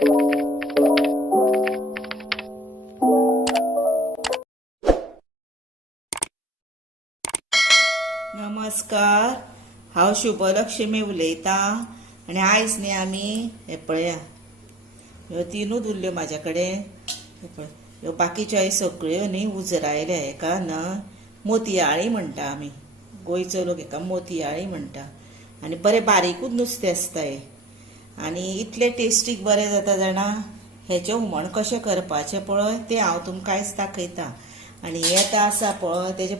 नमस्कार, हांव शुभलक्ष्मी उलयतां आनी आयज न्ही आमी हे पळया ह्यो तिनूच उरल्यो म्हाज्या कडेन. हे पळय, ह्यो बाकीच्यो सगळ्यो न्ही उजरायल्या. हेका न मोतयाळी म्हणटा आमी, गोंयचो लोक हेका मोतयाळी म्हणटा. आनी बरें बारीकूच नुस्तें आसता हें, आनी इतलें टेस्टीक बरें जाता जाणा. हेचें हुमण कशें करपाचें पळय तें हांव तुमकां आयज दाखयतां. आनी हें आतां आसा पळय तेजे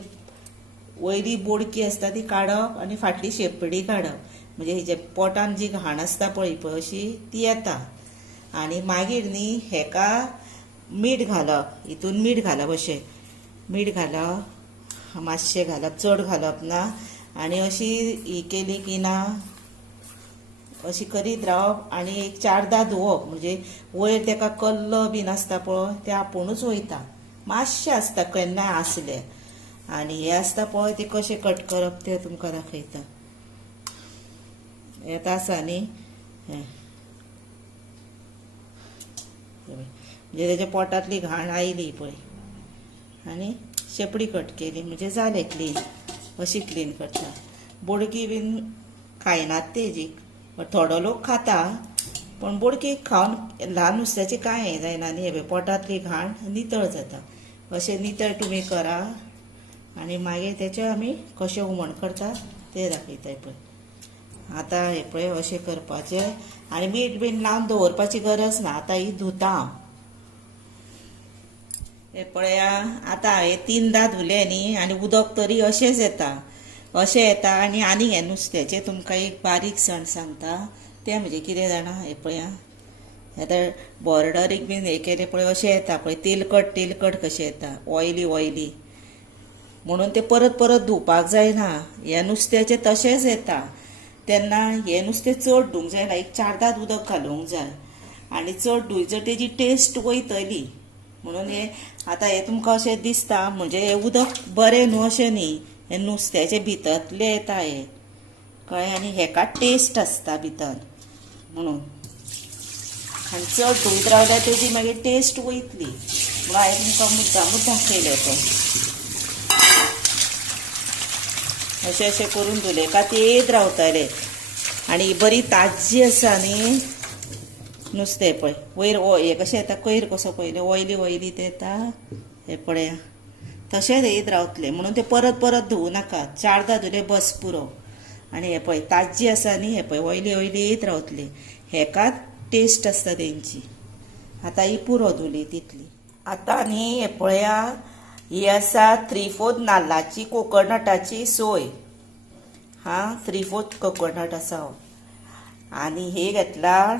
वयली बोडकी आसता ती काडप आनी फाटली शेपडी काडप, म्हणजे हेजे पोटान जी घाण आसता पळय अशी ती येता. आनी मागीर न्ही हेका मीठ घालप, हितून मीठ घालप, अशें मीठ घालप, मातशें घालप, चड घालप ना. आनी अशी ही केली की ना अशी करीत रावप आनी एक 4दा धुवप, म्हणजे वयर तेका कल्लो बीन आसता पळय ते आपुणूच वयता. मातशें आसता केन्नाय आसलें. आनी हे आसता पळय ते कशें कट करप तें तुमकां दाखयता. हें आसा न्ही हें, म्हणजे तेज्या पोटांतली घाण आयली पळय, आनी शेपडी कट केली म्हणजे जालें क्लीन. अशी क्लीन करता. बोडकी बीन खायनात तेजी, थोडो लोक खाता, पण बोडकी खावन ल्हान नुस्त्याची कांय हें जायना न्ही. हे पोटांतली घाण नितळ जाता. अशें नितळ तुमी करा. आनी मागीर तेचें आमी कशें हुमण करता तें दाखयताय पळय. आतां हें पळय अशें करपाचें आनी मीठ बीन लावन दवरपाची गरज ना. आतां ही धुता हांव. हे पळया, आतां हांवें 3दा धुलें न्ही आनी उदक तरी अशेंच येता, अशें येता. आनी हें नुस्त्याचें तुमकां एक बारीकसाण सांगता. तें म्हणजे कितें जाणा, हें पळया, आतां बॉर्डरीक बीन हें केलें पळय अशें येता पळय, तेलकट कशें येता, ऑयली. म्हणून ते परत परत धुवपाक जायना. ह्या नुस्त्याचें तशेंच येता. तेन्ना हें नुस्तें चड धुवंक जायना, एक 4दाच उदक घालूंक जाय. आनी चड धुयत तेजी टेस्ट वयतली. म्हणून हें आतां हें तुमकां अशें दिसता म्हणजे हें उदक बरें न्हू अशें न्ही. हें नुस्त्याचें भितरलें येता हें, कळ्ळें. आनी हेका टेस्ट आसता भितर म्हणून. आनी चड धुयत रावल्यार तेजी मागीर टेस्ट वयतली. म्हणून हांवें तुमकां मुद्दामूच दाखयलें तो. अशें करून धुले का ती येत रावतले. आनी बरी ताज्जी आसा न्ही नुस्तें पळय. वयर हें कशें येता, कोयर कसो पयलें ऑयली तें येता. हें पळया, तशेंच येत रावतलें. म्हणून तें परत परत धुवू नाका. 4दा धुले बस पुरो. आनी हें पळय ताज्जी आसा न्ही, हें पळय ऑयली येत रावतली. हेकाच टेस्ट आसता तेंची. आतां ही पुरो धुली तितली. आतां न्ही हें पळया, ही आसा 3/4 नाल्लाची कोकोनटाची सोय. 3/4 कोकोनट आसा हो. आनी हे घेतला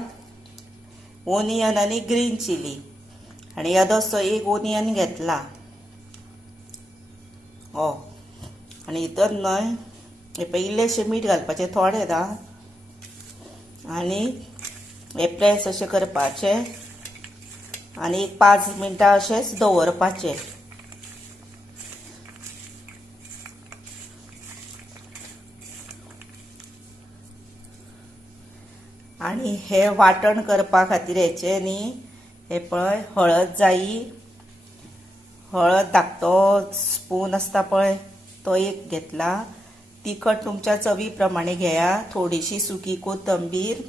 ओनियन आनी ग्रीन चिली. आनी येदोसो एक ओनियन घेतला हो. आनी हितून न्हय हे पळय इल्लेशें मीठ घालपाचें थोडें दा. आनी हे प्रेस अशें करपाचें आनी एक 5 मिनटां अशेंच दवरपाचें. आनी हे वाटण करपा खातीर हेचें न्ही हे पळय हळद जायी. हळद धाकटो स्पून आसता पळय तो एक घेतला. तिखट तुमच्या चवी प्रमाणे घेया. थोडीशी सुकी कोथंबीर.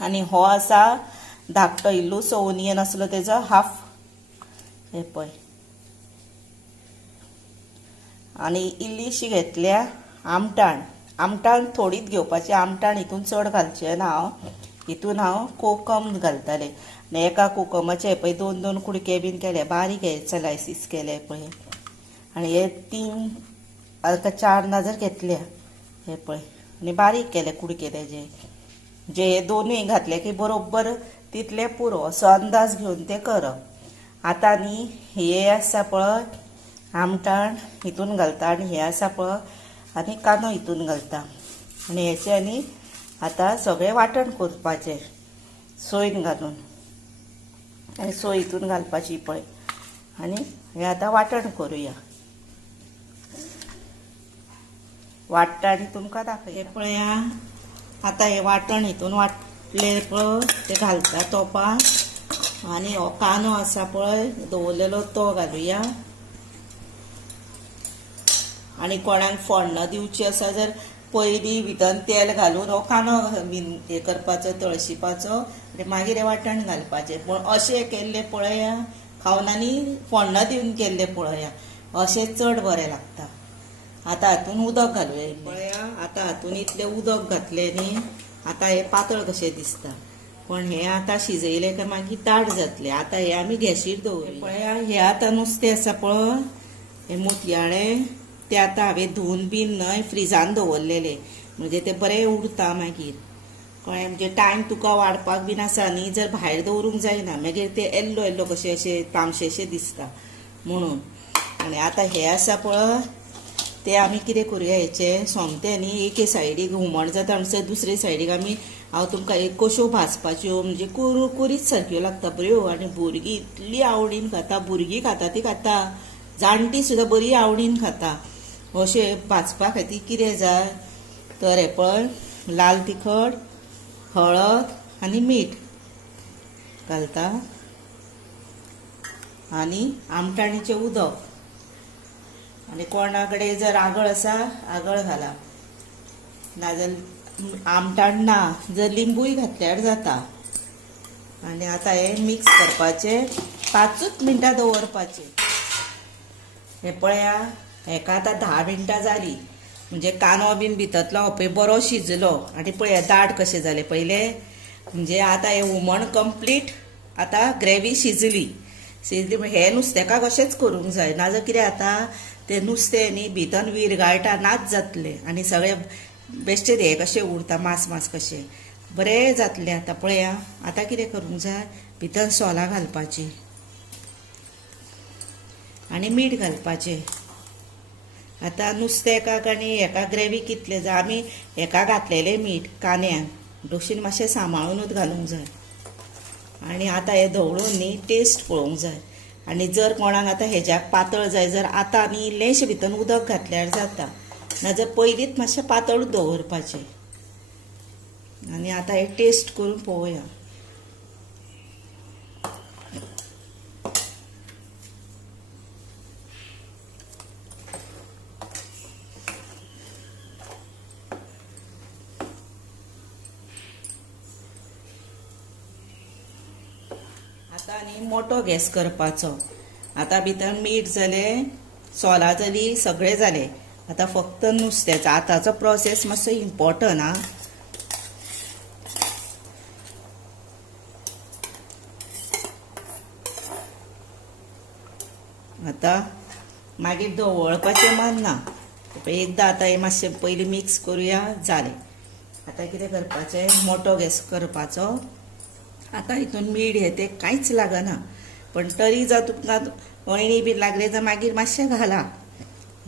आनी हो आसा धाकटो इल्लूसो ओनियन आसलो तेजो हाफ. हे पळय. आनी इल्लीशी घेतल्या आमटाण थोडीच घेवपाची. आमटाण हितून चड घालचें ना हांव. हितून हांव कोकम घालतलें. आनी एका कोकमाचे हे पळय 2 कुडके बीन केले, बारीक हे स्लायसीस केले पळय. आनी हे 3 आतां 4 नाजर घेतल्या हे पळय. आनी बारीक केले कुडके तेजे. जे हे 2 घातले की बरोबर तितले पुरो असो अंदाज घेवन तें करप. आतां न्ही हे आसा पळय आमटाण हितून घालता. आनी हे आसा पळय आनी कांदो हितून घालता. आनी हेचें न्ही आतां सगळें वाटण करपाचें सोयन घालून. आनी सोय हितून घालपाची पळय. आनी हें आतां वाटण करुया. वाट्टा आनी तुमकां दाखय. हे पळया, आतां हें वाटण हितून फुटले पळय ते घालता तोपान आनी हो कांदो आसा पळय दवरलेलो तो घालुया आनी कोणाक फोडणं दिवची आसा जर पयलीं भितर तेल घालून हो कांदो हे करपाचो तळशिपाचो आनी मागीर हे वांटण घालपाचें पूण अशें केल्लें पळया खावनांनी फोडणं दिवन केल्लें पळया अशें चड बरें लागता। आतां हातून उदक घालुया पळया आतां हातून इतलें उदक घातलें न्ही आतां हे पातळ कशें दिसता पण हे आतां शिजयलें काय मागीर दाट जातलें। आतां हे आमी गॅसीर दवरया पळया हे आतां नुस्तें आसा पळय हे मोतयाळें ते आतां हांवें धुवन बीन न्हय फ्रिजान दवरलेले म्हणजे ते बरें उरता मागीर कळ्ळें म्हणजे टायम तुका वाडपाक बीन आसा न्ही जर भायर दवरूंक जायना मागीर ते येल्लो येल्लो कशें अशें तामशेशें दिसता म्हणून। आनी आतां हे आसा पळय ते आमी कितें करुया हेचें सोमतें न्ही एके सायडीक हुमण जाता म्हणसर दुसरे सायडीक आमी हांव तुमकां एक कश्यो भाजपाच्यो म्हणजे कुरीत सारक्यो लागता बऱ्यो आनी भुरगीं इतली आवडीन खाता भुरगीं खाता ती खाता जाणटी सुद्दां बरी आवडीन खाता। अशें भाजपा खातीर कितें जाय तर हे पळय लाल तिखट हळद आनी मीठ घालता आनी आमटाणीचें उदक आनी कोणा कडेन जर आगळ आसा आगळ घाला नाजाल्यार आमटाण ना जर लिंबूय घातल्यार जाता। आनी आतां हे मिक्स करपाचें 5 मिनटां दवरपाचें हे पळया हेका आतां 10 मिनटां जालीं म्हणजे कांदो बीन भितरलो हो पळय बरो शिजलो आनी पळया दाट कशें जालें पयलें म्हणजे आतां हे हुमण कंप्लीट आतां ग्रेवी शिजली हे नुस्तेकाक अशेंच करूंक जाय नाजाल्यार कितें जाता ते नुस्तें न्ही भितर विरगाळटा नाच जातलें आनी सगळें बेश्टें हे कशें उरता मांस कशें बरें जातलें। आतां पळया आतां कितें करूंक जाय भितर सोलां घालपाचीं आनी मीठ घालपाचें। आतां नुस्तेकाक आनी हेका ग्रेवी कितलें जाय आमी हेका घातलेलें मीठ कांद्यांक डोशीन मातशें सांबाळूनूच घालूंक जाय आनी आतां हे धवळून न्ही टेस्ट पळोवंक जाय आनी जर कोणाक आतां हेज्याक पातळ जाय जर आतां न्ही इल्लेंशें भितर उदक घातल्यार जाता नाजाल्यार पयलींच मातशें पातळ दवरपाचें आनी आतां हे टेस्ट करून पळोवया। आतां न्ही मोठो गॅस करपाचो आतां भितर मीठ जालें सोलां जालीं सगळें जालें आतां फक्त नुस्त्याचो आतांचो प्रोसेस मातसो इम्पॉर्टंट आं आतां मागीर दवळपाचें मान ना एकदां आतां हे मातशें पयलीं मिक्स करुया जालें। आतां कितें करपाचें मोठो गॅस करपाचो आतां हितून मीठ हे ते कांयच लागना पण तरी जर तुमकां अळणी बी लागले जाल्यार मागीर मातशें घाला।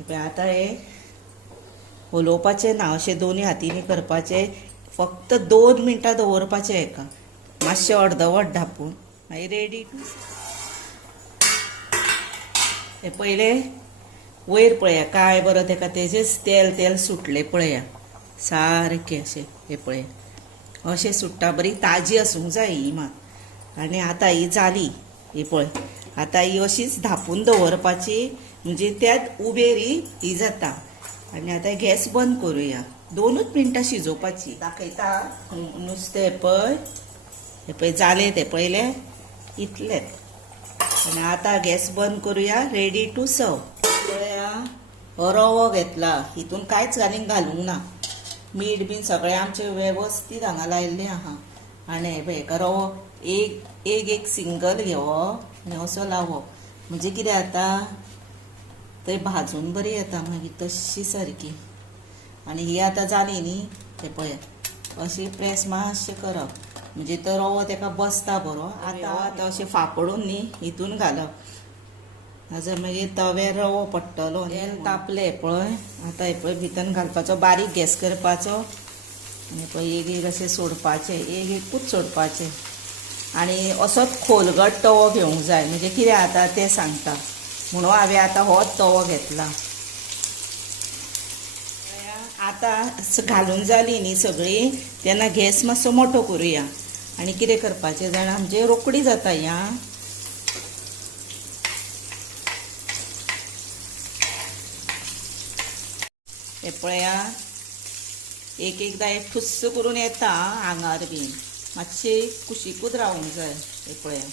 आतां हे हलोवपाचें ना अशें दोनी हातींनी करपाचें फक्त 2 मिनटां दवरपाचें हेका मातशें अर्दवट धापून मागीर रेडी टू हे पयलें वयर पळया काय बरो तेका तेजेच तेल सुटलें पळया सारकें अशें हे पळया अशें सुट्टा बरी ताजी आसूंक जाय ही मात आनी आतां ही जाली ही पळय आतां ही अशीच धापून दवरपाची म्हणजे त्यात उबेरी ही जाता आनी आतां गॅस बंद करुया 2 मिनटां शिजोवपाची दाखयता नुस्तें हे पळय जालें तें पळयलें इतलेंच आनी आतां गॅस बंद करुया रेडी टू सर्व पळया हो रवो घेतला हितून कांयच घालूंक ना मीठ बीन सगळें आमचें वेवस्थीत हांगा लायिल्लें आहा आनी हे पळय हेका रवो एक सिंगल घेवप आनी असो लावप म्हणजे कितें जाता थंय भाजून बरी येता मागीर तशी सारकी आनी ही आतां जाली न्ही ते पळय अशी प्रेस मातशें करप म्हणजे तो रवो तेका बसता बरो आतां अशें फापडून न्ही हितून घालप नाजाल्यार मागीर तव्यार रवो पडटलो तेल तापलें पळय आतां हे पळय भितर घालपाचो बारीक गॅस करपाचो आनी पळय एक अशें सोडपाचें एकूच सोडपाचें आनी असोच खोलगट तवो घेवंक जाय म्हणजे कितें जाता तें सांगता म्हणून हांवें आतां होच तवो घेतला आता घालून जाली न्ही सगळी तेन्ना गॅस मातसो मोठो करुया आनी कितें करपाचें जाणा म्हणजे रोखडी जाता या हे पळया एक एकदां एक ठुस्स करून येता आंगार बीन मातशे कुशीकूच रावूंक जाय हे पळया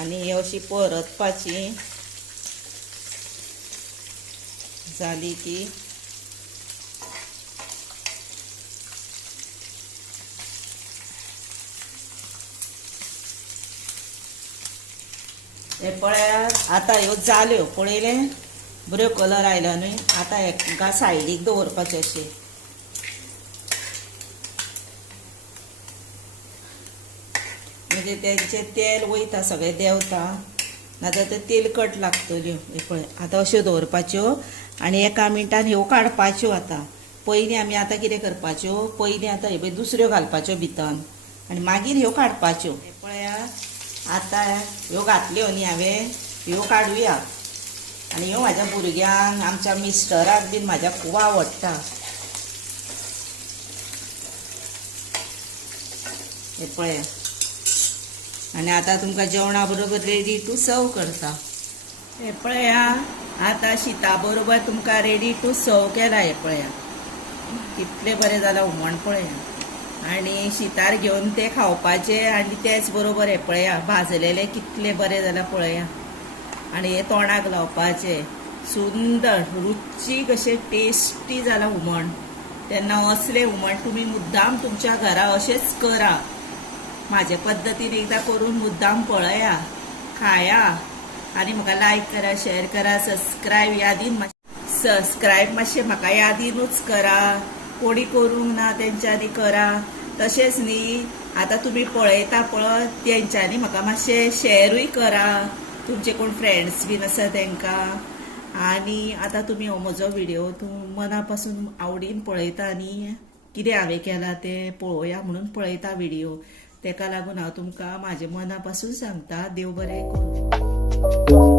आनी ही अशी परतपाची जाली की हे पळया आतां ह्यो जाल्यो पळयले बऱ्यो कलर आयलो न्ही आतां हेका सायडीक दवरपाचें अशें म्हणजे तेंचें तेल वयता सगळें देंवता नाजाल्यार ते तेलकट लागतल्यो हे पळय आतां अश्यो दवरपाच्यो आनी एका मिनटान ह्यो काडपाच्यो आतां पयलीं आमी आतां कितें करपाच्यो पयलीं आतां हे पळय दुसऱ्यो घालपाच्यो भितन आनी मागीर ह्यो काडपाच्यो हे पळया आतां ह्यो घातल्यो न्ही हांवें ह्यो काडुया आनी ह्यो म्हाज्या भुरग्यांक आमच्या मिस्टराक बीन म्हाज्या खूब आवडटा हे पळया आनी आतां तुमकां जेवणा बरोबर रेडी टू सर्व करता हे पळया आतां शीता बरोबर तुमकां रेडी टू सर्व केला हे पळया कितलें बरें जालां हुमण पळया आनी शीतार घेवन ते खावपाचे आनी तेच बरोबर हे पळया भाजलेले कितले बरे जाला पळया आनी हे तोंडाक लावपाचे सुंदर रुचीक अशें टेस्टी जाला हुमण तेन्ना असले हुमण तुमी मुद्दाम तुमच्या घरा अशेंच करा म्हाजे पद्दतीन एकदां करून मुद्दाम पळया खाया आनी म्हाका लायक करा शेअर करा सबस्क्रायब मातशें म्हाका यादीनूच करा कोणी करूंक ना तेंच्यांनी करा तशेंच न्ही आतां तुमी पळयता पळय तेंच्यांनी म्हाका मातशें शेअरूय करा तुमचे कोण फ्रेंड्स बीन आसा तेंकां आनी आतां तुमी हो म्हजो व्हिडिओ मना पासून आवडीन पळयता न्ही कितें हांवें केलां तें पळोवया म्हणून पळयता व्हिडिओ तेका लागून हांव तुमकां म्हाजे मना पासून सांगता देव बरें करूं